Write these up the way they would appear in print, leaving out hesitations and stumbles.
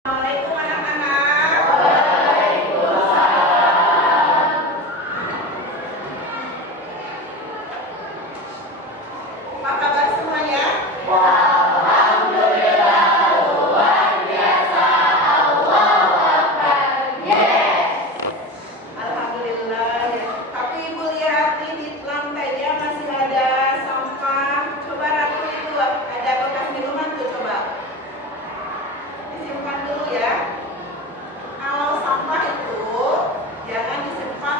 Assalamualaikum anak-anak. Apa kabar semuanya? Alhamdulillah, luar biasa. Allahu Akbar. Yes. Alhamdulillah ya. Tapi Ibu lihat nih di lantainya masih ada sampah. Coba Ratu itu ada bekas minuman tuh, coba disimpan dulu ya. Kalau sampah itu jangan disimpan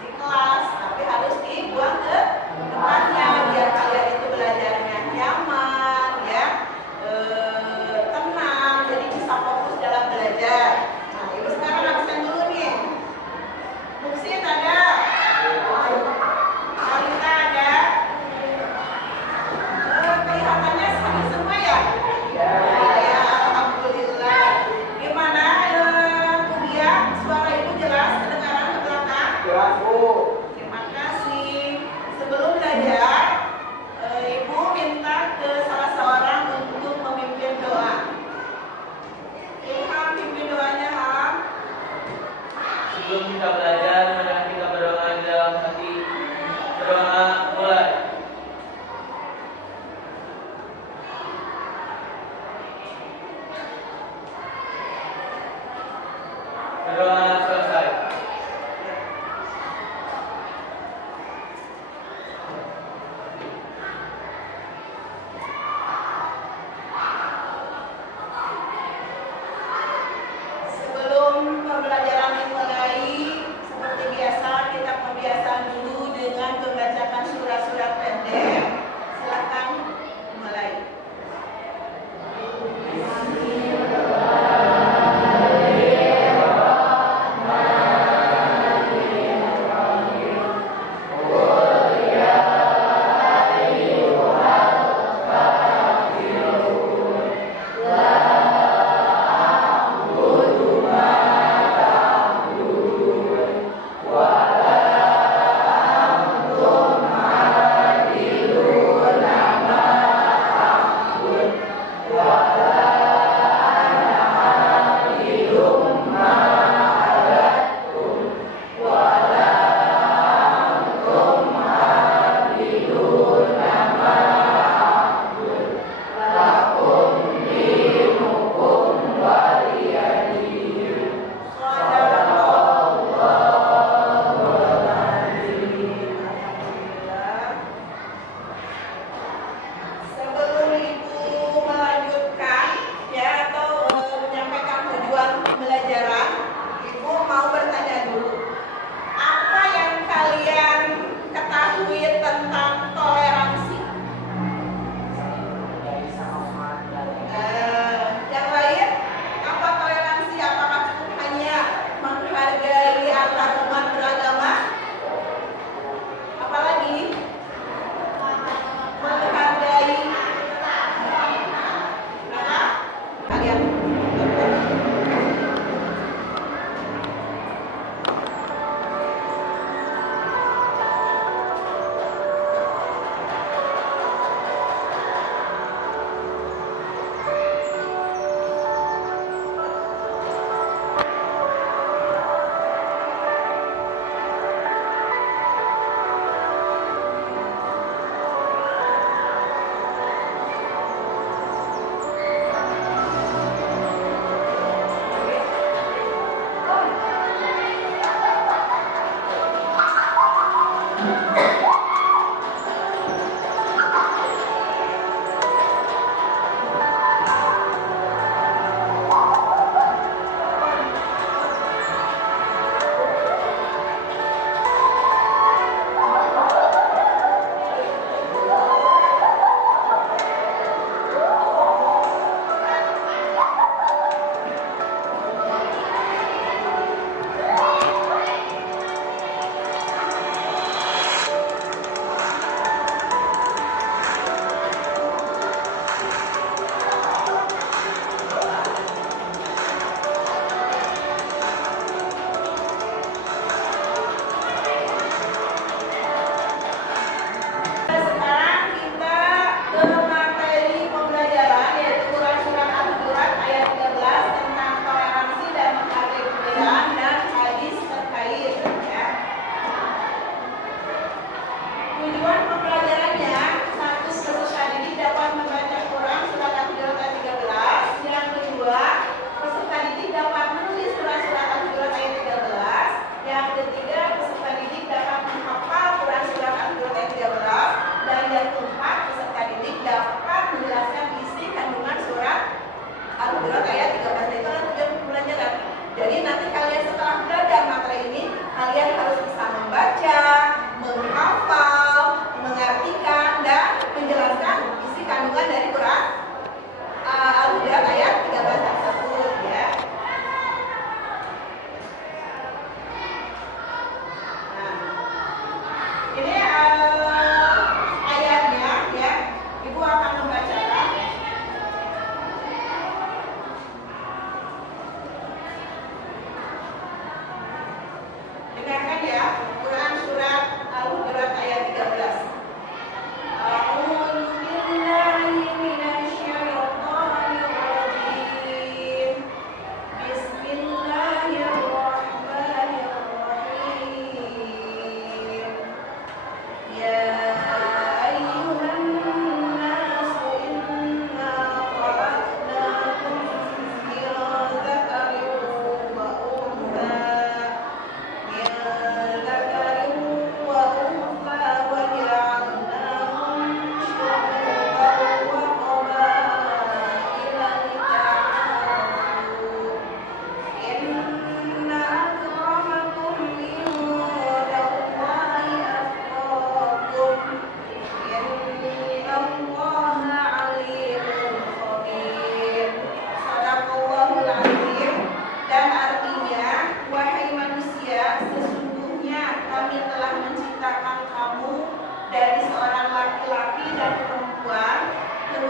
di kelas, tapi harus dibuang ke tempatnya biar kalian itu belajarnya nyaman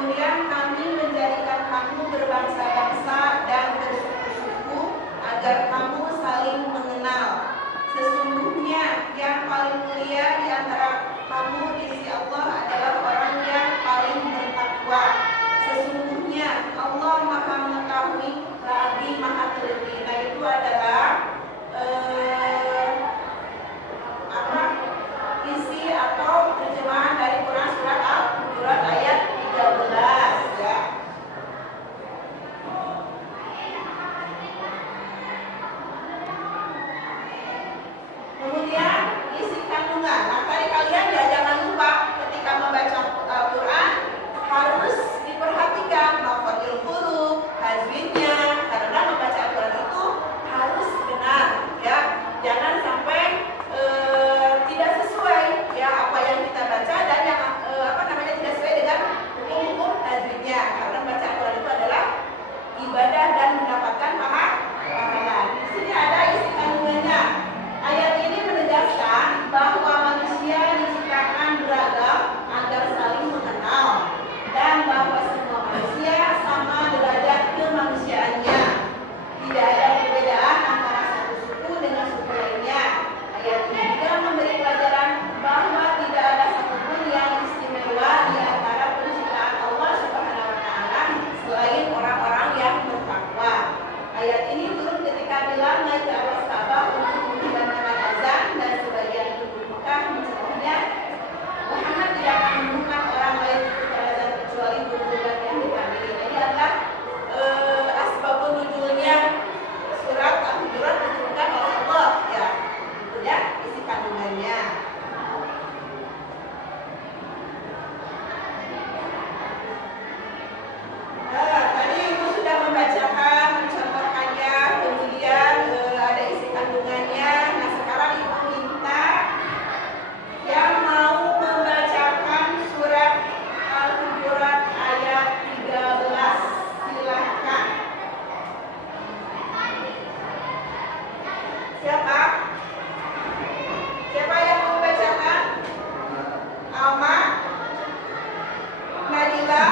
Kemudian kami menjadikan kamu berbangsa-bangsa dan bersuku-suku agar kamu saling mengenal. Sesungguhnya yang paling mulia di antara kamu di sisi Allah adalah orang yang paling bertakwa. Sesungguhnya Allah Maha mengetahui lagi Maha teliti. Nah, itu adalah isi atau terjemahan dari Quran surat Al-Hujurat ayat 13 ya. Kemudian isi kandungan. Nah, tadi kalian ya jangan lupa ketika membaca Al-Quran harus diperhatikan mafadil huruf, tajwidnya, karena membaca Al-Quran itu harus benar ya. Jangan sampai tidak sesuai ya apa yang kita baca dan yang tidak sesuai dengan hukum-hukum tajwidnya. Karena membaca Al-Quran itu adalah ibadah dan mendapatkan pahala. Di sini ada isi kandungannya. Ayat ini menegaskan bahwa manusia diciptakan beragam agar saling mengenal dan bahwa semua manusia sama derajat kemanusiaannya. Tidak ada perbedaan antara satu suku dengan suku lainnya. Ayat ini juga memberi pelajaran bahwa tidak ada satupun yang istimewa di antara penciptaan Allah Subhanahu wa Ta'ala selain orang-orang yang bertakwa. Ayat ini turun ketika bilang naik ke atas Ka'bah untuk mendengarkan azan dan sebagian penduduk Mekah mencerahnya Muhammad tidak akan menemukan orang lain untuk azan kecuali bulan yang dihadiri. Ini adalah asbabun nuzulnya surat Al-Hujurat diturunkan oleh Allah ya. Itu ya isi kandungannya. Tadi Ibu sudah membacakan, mencontohkannya, kemudian ada isi kandungannya. Nah, sekarang Ibu minta yang mau membacakan surat Al-Hujurat ayat 13. Silahkan. Siapa? Siapa yang mau membacakan? Alma? Nadila?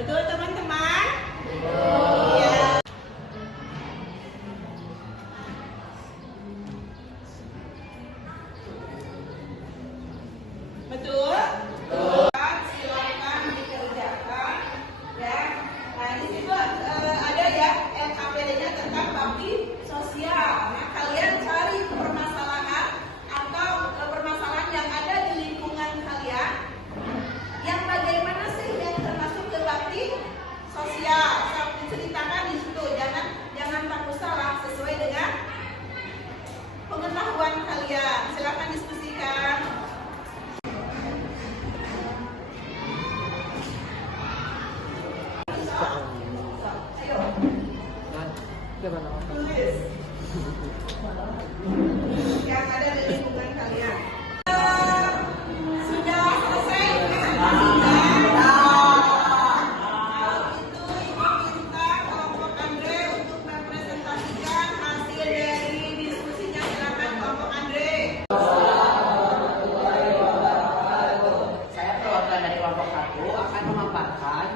Betul teman-teman? Iya. Betul? Silakan dikerjakan ya. Nah, di situ ada ya NKPD-nya tentang bakti sosial. Nah, kalian cari permasalahan atau permasalahan yang ada di lingkungan kalian yang bagaimana sih yang termasuk ke bakti sosial. Diceritakan di situ. Jangan takut salah, sesuai dengan pengetahuan kalian. Silakan diskusikan. Tulis yang ada di lingkungan kalian. Sudah selesai presentasinya. Kalau itu Ibu minta kelompok Andre untuk mempresentasikan hasil dari diskusinya. Silakan kelompok Andre. Saya perwakilan dari kelompok 1 akan memaparkan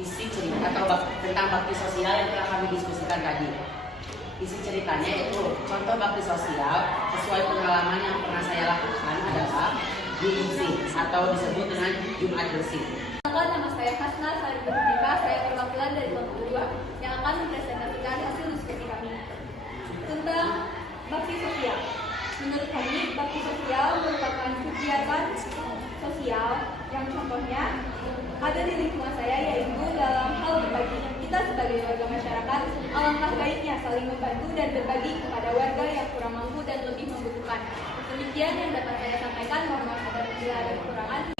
isi cerita atau tentang bakti sosial yang telah kami diskusikan tadi. Isi ceritanya yaitu contoh bakti sosial sesuai pengalaman yang pernah saya lakukan adalah Jumsih atau disebut dengan Jumat Bersih. Nama saya Hasna Sarifudika, saya perwakilan dari kelompok 2 yang akan mempresentasikan hasil diskusi kami tentang bakti sosial. Menurut kami, bakti sosial merupakan kegiatan sosial yang contohnya ada di lingkungan saya, yaitu dalam hal berbagi. Kita sebagai warga masyarakat, alangkah baiknya saling membantu dan berbagi kepada warga yang kurang mampu dan lebih membutuhkan. Demikian yang dapat saya sampaikan. Mohon maaf apabila ada kekurangan.